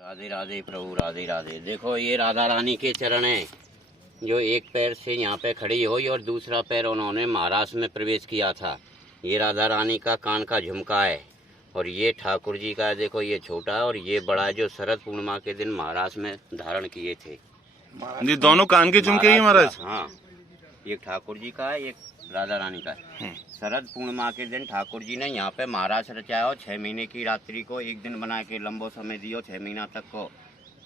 राधे राधे प्रभु, राधे राधे। देखो ये राधा रानी के चरण हैं, जो एक पैर से यहाँ पे खड़ी हुई और दूसरा पैर उन्होंने महाराष्ट्र में प्रवेश किया था। ये राधा रानी का कान का झुमका है और ये ठाकुर जी का है। देखो ये छोटा है और ये बड़ा है, जो शरद पूर्णिमा के दिन महाराष्ट्र में धारण किए थे। जी दोनों कान के झुमके ही महाराज? हाँ, एक ठाकुर जी का है, एक राधा रानी का है। शरद पूर्णिमा के दिन ठाकुर जी ने यहाँ पे महाराष्ट्र रचाया और 6 महीने की रात्रि को एक दिन बना के लंबो समय दियो, 6 महीना तक को।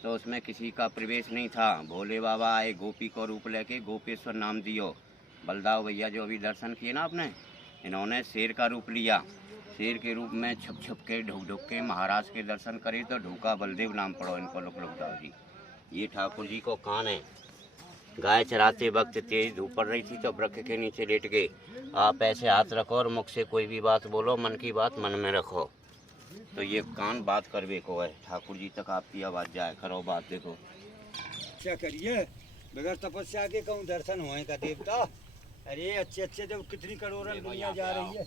तो उसमें किसी का प्रवेश नहीं था। भोले बाबा आए, गोपी को रूप लेके गोपेश्वर नाम दियो। बलदाव भैया जो अभी दर्शन किए ना आपने, इन्होंने शेर का रूप लिया। शेर के रूप में छुप छुप के ढुक ढुक के महाराज के दर्शन करे तो ढूका बलदेव नाम पड़ो इनको लुकदाव जी। ये ठाकुर जी को कान है। गाय चराते वक्त तेज धूप पड़ रही थी तो वृक्ष के नीचे लेट गए। आप ऐसे हाथ रखो और मुख से कोई भी बात बोलो, मन की बात मन में रखो। तो ये कान बात करवे को है, ठाकुर जी तक आपकी आवाज जाए, करो बात। देखो क्या करिए, बगैर तपस्या के कहूँ दर्शन हुए का देवता। अरे अच्छे अच्छे जब कितनी करोड़ों दुनिया जा रही है।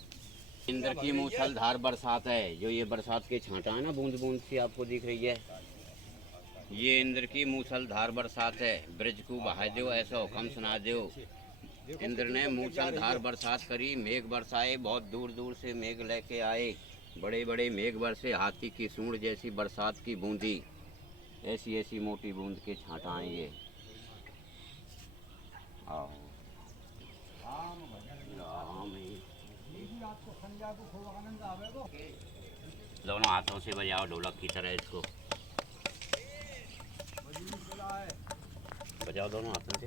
इंद्र की मूसलाधार बरसात है, जो ये बरसात के छांटा है ना, बूंद बूंद सी आपको दिख रही है, ये इंद्र की मूसलाधार बरसात है। ब्रज को बहा दो, ऐसा हुक्म सुना दो। इंद्र ने मूसलाधार बरसात करी, मेघ बरसाए, बहुत दूर दूर से मेघ लेके आए। बड़े बड़े मेघ बरसे, हाथी की सूंड जैसी बरसात की बूंदी, ऐसी ऐसी मोटी बूंद के छांटा हैं ये। आओ दोनों हाथों से बजाओ ढोलक की तरह इसको, बजाओ दोनों हाथों से।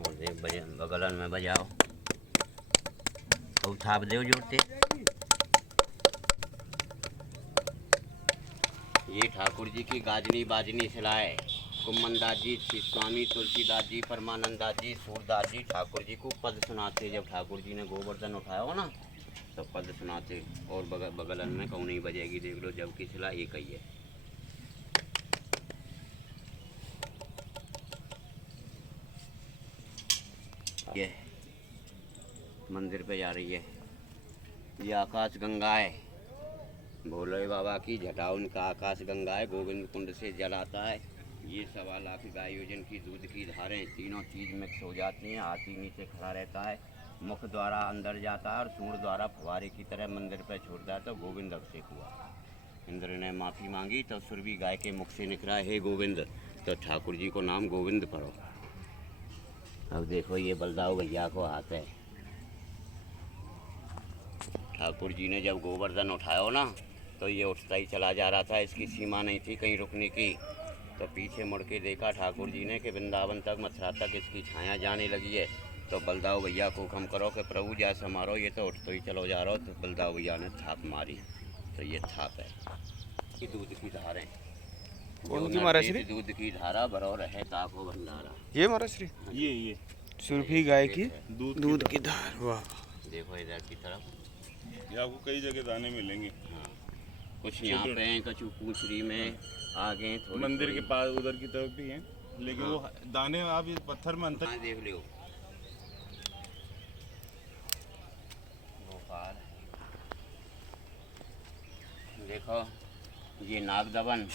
और एक बगलन में बजाओ तो थाप दो जोड़ते। ये ठाकुर जी की गाजनी बाजनी सिलाए। कुम्मनदास जी, स्वामी तुलसीदास जी, परमानंदास जी, सूरदास जी ठाकुर जी को पद सुनाते। जब ठाकुर जी ने गोवर्धन उठाया हो ना तो पद सुनाते। और बगलन में कौन नहीं बजेगी, देख लो, जबकि सिला एक ही है। ये मंदिर पे जा रही है, ये आकाश गंगा है। भोले बाबा की जटा उनका आकाश गंगा है, गोविंद कुंड से जल आता है। ये 1.25 लाख गाय योजन की दूध की धारें, तीनों चीज मिक्स हो जाती हैं। हाथी नीचे खड़ा रहता है, मुख द्वारा अंदर जाता है और सूंड द्वारा फवारे की तरह मंदिर पर छोड़ता है। तो गोविंद अभिषेक हुआ। इंद्र ने माफ़ी मांगी तो सुरभि गाय के मुख से निकला, हे गोविंद। तो ठाकुर जी को नाम गोविंद पढ़ो। अब देखो ये बलदाव भैया को हाथ है। ठाकुर जी ने जब गोवर्धन उठाया ना तो ये उठता ही चला जा रहा था, इसकी सीमा नहीं थी कहीं रुकने की। तो पीछे मुड़ के देखा ठाकुर जी ने कि वृंदावन तक, मथुरा तक इसकी छाया जाने लगी है। तो बलदाव भैया को हुक्म करो कि प्रभु जैसा मारो, ये तो उठते ही चलो जा रहा हो। तो बलदाव भैया ने थाप मारी, तो ये थाप है। ये दूध की धारें, कौन की महाराज श्री? दूध की धारा भरो रहे ताको भंडारा। ये महाराज श्री, ये सुरभि गाय की दूध की धार। वाह, देखो इधर की तरफ ये आपको कई जगह दाने मिलेंगे। हाँ, कुछ यहाँ पे हैं, कुछ पूछरी में, आगे थोड़ी मंदिर के पास उधर की तरफ भी हैं, लेकिन हाँ। वो दाने आप इस पत्थर में अंतर। हाँ, देख लो गोपाल। देखो ये नागदवन,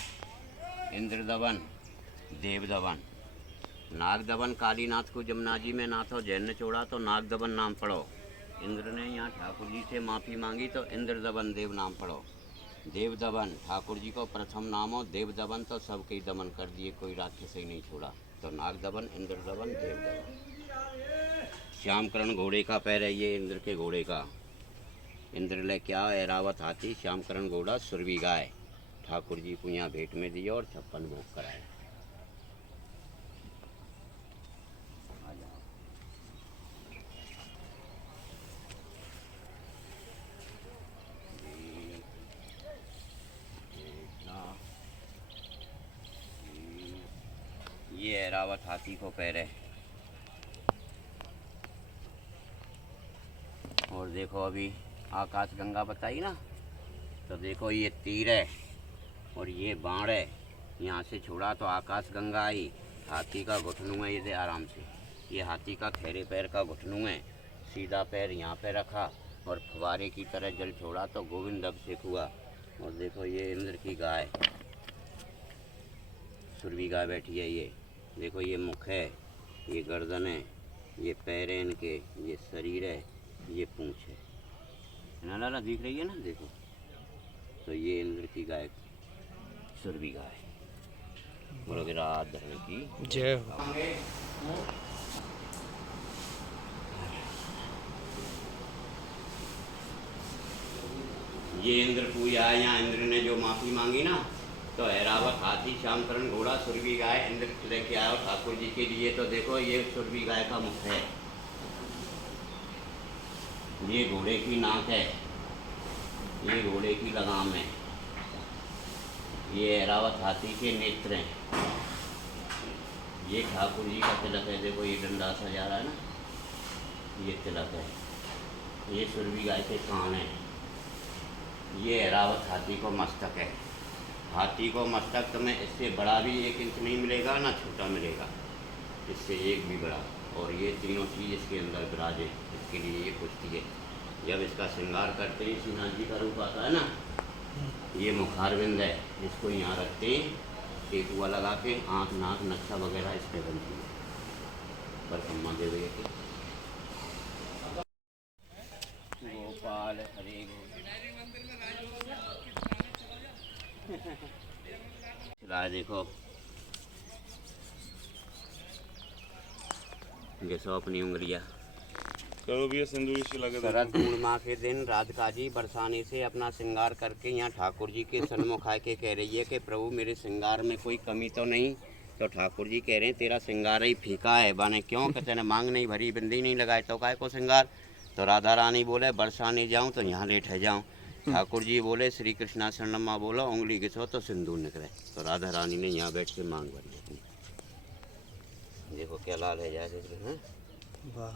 इंद्रदवन, देवदवन। नागदवन कालीनाथ को जमुना जी में नाथ और जैन ने छोड़ा तो नागदवन नाम पढ़ो। इंद्र ने यहाँ ठाकुर जी से माफ़ी मांगी तो इंद्रदवन देव नाम पढ़ो। देवदवन ठाकुर जी को प्रथम नाम हो, देवदवन तो सबके दमन कर दिए, कोई राक्षस ही नहीं छोड़ा। तो नागदवन, इंद्रदवन, देवदवन। श्यामकरण घोड़े का पैर है ये, इंद्र के घोड़े का। इंद्र ले क्या ऐरावत हाथी, श्यामकरण घोड़ा, सुरभि गाय। ठाकुर जी को यहाँ भेंट में दिया और 56 भोग कराए। ये ऐरावत हाथी को पैर है। और देखो अभी आकाश गंगा बताई ना, तो देखो ये तीर है और ये बाण है। यहाँ से छोड़ा तो आकाश गंगा आई। हाथी का घुटनू है, ये आराम से, ये हाथी का खैरे पैर का घुटनू है। सीधा पैर यहाँ पे रखा और फवारे की तरह जल छोड़ा तो गोविंद अभिषेक हुआ। और देखो ये इंद्र की गाय, सुरभि गाय बैठी है। ये देखो ये मुख है, ये गर्दन है, ये पैर है इनके, ये शरीर है, ये पूंछ है ना लाला, दिख रही है ना, देखो। तो ये इंद्र की गाय सुरभि गाय। बोलोगे राधा रानी की जय हो। ये इंद्र पूजा है। यहाँ इंद्र ने जो माफी मांगी ना, तो ऐरावत हाथी श्यामकरण घोड़ा सुरभि गाय इंद्र लेके आया ठाकुर जी के लिए। तो देखो ये सुरभि गाय का मुख है, ये घोड़े की नाक है, ये घोड़े की लगाम है, ये ऐरावत हाथी के नेत्र हैं, ये ठाकुर जी का तिलक है। देखो ये डंडा सजा रहा है ना, ये तिलक है। ये सुरभि गाय के कान है। ये ऐरावत हाथी को मस्तक है। हाथी को मस्तक तुम्हें इससे बड़ा भी 1 इंच नहीं मिलेगा, ना छोटा मिलेगा, इससे एक भी बड़ा। और ये तीनों चीज़ इसके अंदर विराजे, इसके लिए ये कुश्ती है। जब इसका श्रृंगार करते हैं, श्रीनाथ जी का रूप आता है ना, ये मुखारविंद है, इसको यहाँ रखते हैं, टेकुआ लगा के आँख नाक नक्शा वगैरह इस पर बनती है। बरकम्मा देवी के गोपाल हरे राय। देखो जैसो अपनी उंगलियां करो भैया, सिंदूर से लगा दो। शरद पूर्णिमा के दिन राधिका जी बरसाने से अपना श्रृंगार करके यहाँ ठाकुर जी के सन्मुख आके कह रही है कि प्रभु मेरे श्रृंगार में कोई कमी तो नहीं। तो ठाकुर जी कह रहे हैं तेरा श्रृंगार ही फीका है। बाने क्यों? कहते हैं मांग नहीं भरी, बिंदी नहीं लगाए तो काय को श्रृंगार। तो राधा रानी बोले बरसाने जाऊँ तो यहाँ लेट है जाऊँ। ठाकुर जी बोले श्री कृष्णा शरणम्मा बोलो, उंगली घिसो तो सिंदूर निकले। तो राधा रानी ने यहाँ बैठ के मांग भरी अपनी। देखो क्या लाल है जाए, देख रहे हैं, वाह।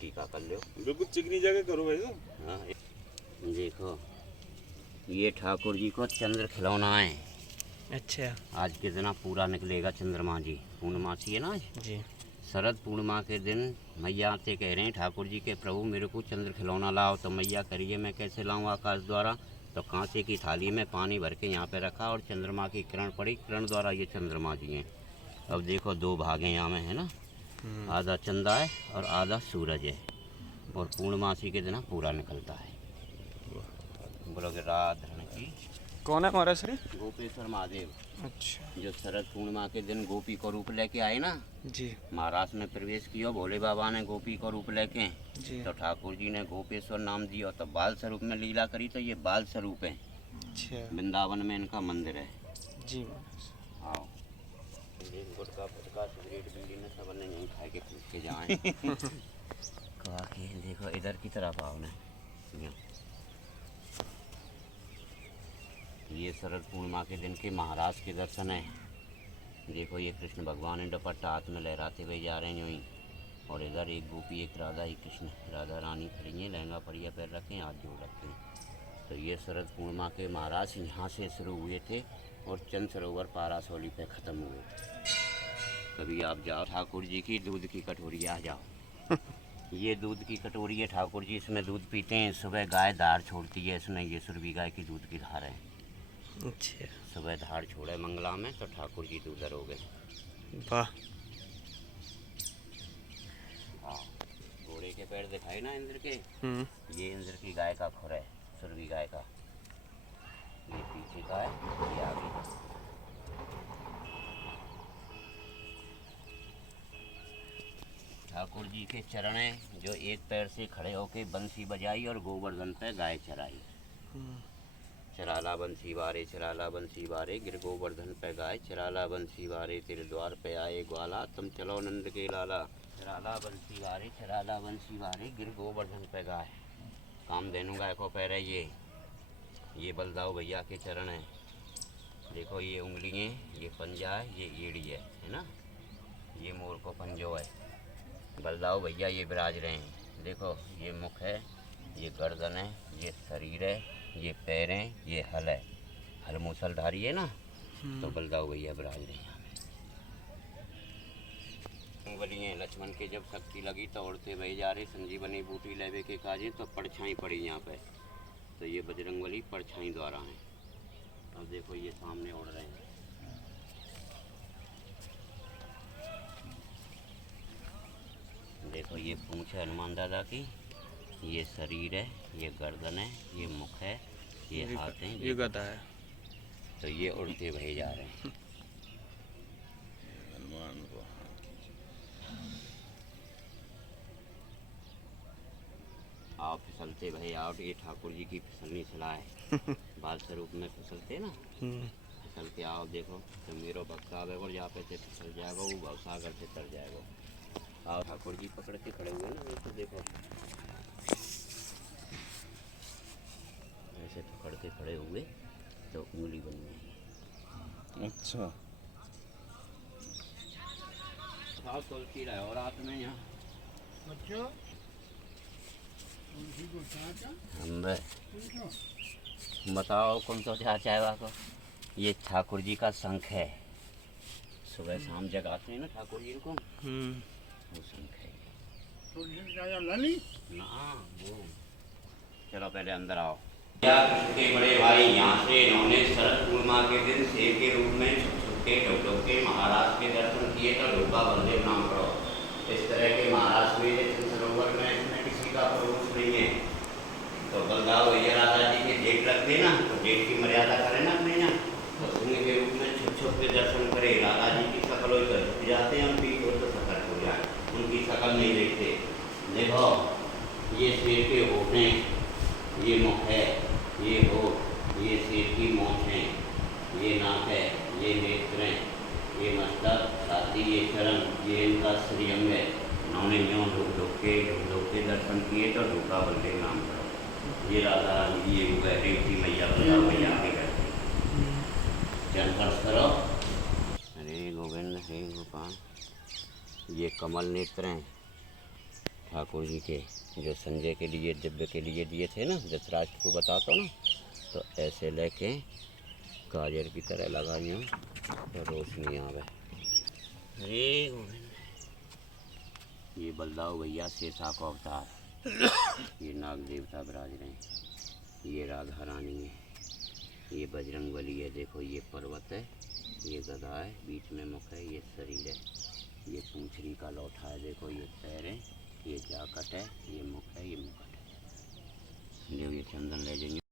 टीका कर लो। बिल्कुल चिकनी जगह करो भाई। हाँ देखो ये ठाकुर जी को चंद्र खिलौना है। अच्छा आज के दिन पूरा निकलेगा चंद्रमा जी, पूर्णमासी है ना आज। जी। शरद पूर्णिमा के दिन मैया से कह रहे हैं ठाकुर जी के प्रभु मेरे को चंद्र खिलौना लाओ। तो मैया करिए मैं कैसे लाऊं आकाश द्वारा। तो कांसे की थाली में पानी भर के यहाँ पे रखा और चंद्रमा की किरण पड़ी, किरण द्वारा ये चंद्रमा जी हैं। अब देखो 2 भाग हैं यहाँ में, है ना, आधा चंदा है और आधा सूरज है। और पूर्णमासी के दिन पूरा निकलता है। बोलोगे राधा रानी की। कौन है हमारा श्री? गोपेश्वर महादेव, अच्छा जो शरद पूर्णिमा के दिन गोपी को रूप लेके आए ना, जी महाराष्ट्र में प्रवेश किया। भोले बाबा ने गोपी को रूप लेके, जी। तो ठाकुर जी ने गोपेश्वर नाम दिया। तो बाल स्वरूप में लीला करी, तो ये बाल स्वरूप है। अच्छा वृंदावन में इनका मंदिर है। जी महाराज। आओ गुटका फुटका सिगरेट बीड़ी ने सब ने यहीं खा के पीस के जाए। कहा कि देखो इधर की तरफ आओ ना। ये शरद पूर्णिमा के दिन के महाराज के दर्शन है। देखो ये कृष्ण भगवान ने दुपट्टा हाथ में लहराते हुए जा रहे हैं यूँ ही। और इधर एक गोपी एक राधा, ही कृष्ण राधा रानी खड़ी हैं, लहंगा परिया पैर रखें, हाथ जोड़ रखे हैं। तो ये शरद पूर्णिमा के महाराज यहाँ से शुरू हुए थे और चंद सरोवर पारासौली पे ख़त्म हुए। कभी आप जाओ ठाकुर जी की दूध की कटोरी आ जाओ। ये दूध की कटोरी है, ठाकुर जी इसमें दूध पीते हैं। सुबह गाय धार छोड़ती है इसमें, ये सुरभि गाय की दूध की धार है। अच्छा सुबह धार छोड़े मंगला में तो ठाकुर जी दूधर हो गए। वाह। हाँ घोड़े के पैर दिखाए ना इंद्र के, हम्म। ये इंद्र की गाय का खुर है, सुरभि गाय का। ये पीछे का है, ये आगे का। ठाकुर जी के चरण हैं, जो एक पैर से खड़े होके बंसी बजाई और गोवर्धन पे गाय चराई। चराला बंसी बारे, चराला बंसी बारे, गिर गोवर्धन पे गाय। चराला बंसी बारे, तेरे द्वार पे आए ग्वाला, तुम चलो नंद के लाला। चराला बंसी बारे, चराला बंसी बारे, गिर गोवर्धन पे गाय। कामधेनु गाय को पैर है ये बलदाऊ भैया के चरण है। देखो ये उंगलियाँ, ये पंजा है, ये एड़ी है ना, ये मोर को पंजो है। बलदाऊ भैया ये विराज रहे हैं। देखो ये मुख है, ये गर्दन है, ये शरीर है, ये पैर हैं, ये हल है। हल मूसलधारी है ना, तो बलदाऊ भैया विराज रहे हैं। बोलिए लक्ष्मण के जब शक्ति लगी तो उड़ते वही जा रहे, संजीवनी बूटी लेवे के काजे, तो परछाई पड़ी यहाँ पे। तो ये बजरंगबली परछाई द्वारा हैं। अब देखो ये सामने उड़ रहे हैं। देखो ये पूंछ है हनुमान दादा की, ये शरीर है, ये गर्दन है, ये मुख है, ये हाथ है, ये गदा है। तो ये उड़ते भए जा रहे हैं। हनुमान को आओ फिसलते भए आओ, ये ठाकुर जी की फिसलनी सलाह है। बाल स्वरूप में फिसलते ना, फिसल के आओ। देखो तो मेरो भक्त आवे और यहाँ पे से फिसल जाएगा, वो भवसागर से तर जाएगा। आओ ठाकुर जी पकड़ के खड़े हुए ना, तो देखो ऐसे पकड़ के खड़े हुए तो उंगली बन गई। अच्छा आओ तुलसी रहे और रात में यहाँ हम बताओ कौन सा चाहेगा को। ये ठाकुर जी का शंख है, सुबह शाम जगाते हैं ना ठाकुर जी को, वो शंख है ना वो। चलो पहले अंदर आओ। के बड़े भाई यहाँ से इन्होंने शरद पूर्णिमा के दिन शेर के रूप में छुट्टे ढोके महाराज के दर्शन किए तो ढोका बलदेव नाम करो। इस तरह के महाराज में सरोवर में इसमें किसी का प्रवेश नहीं है। तो बलदाव भैया राधा जी के जेठ रख देना, तो जेठ की मर्यादा करे ना अपने यहाँ, तो सिंह के रूप में छुप छुप के दर्शन करे। राधा जी की शकल हो जाते हैं, उनकी तो शकल हो जाए, उनकी शकल नहीं देखते। देखो ये शेर के होठ हैं, ये मुख है, ये होठ, ये शेर की मूंछ है, ये नाक है, ये नेत्र हैं, ये मस्तक, छाती, ये चरण, ये इनका श्रीअंग है। उन्होंने यूँ ढुक के दर्शन किए तो ढोका बलदेव नाम करो। ये राधा ये रेवती मैया बताओ मैया के करती जनपर्श करो। अरे गोविंद हे गोपाल, ये कमल नेत्र हैं ठाकुर जी के, जो संजय के लिए दिव्य के लिए दिए थे ना, धृतराष्ट्र को बताता ना, तो ऐसे लेके गाजर की तरह लगाइए तो रोशनी आवे। अरे गोविंद, ये बलदाव भैया शेषा का अवतार, ये नाग देवता विराज रहे हैं, ये राधा रानी है, ये बजरंगबली है। देखो ये पर्वत है, ये गदा है, बीच में मुख है, ये शरीर है, ये पूंछड़ी का लौठा है। देखो ये पैर है, ये जाकट है, ये मुख है, ये मुकुट है। ये चंदन ले जाइए।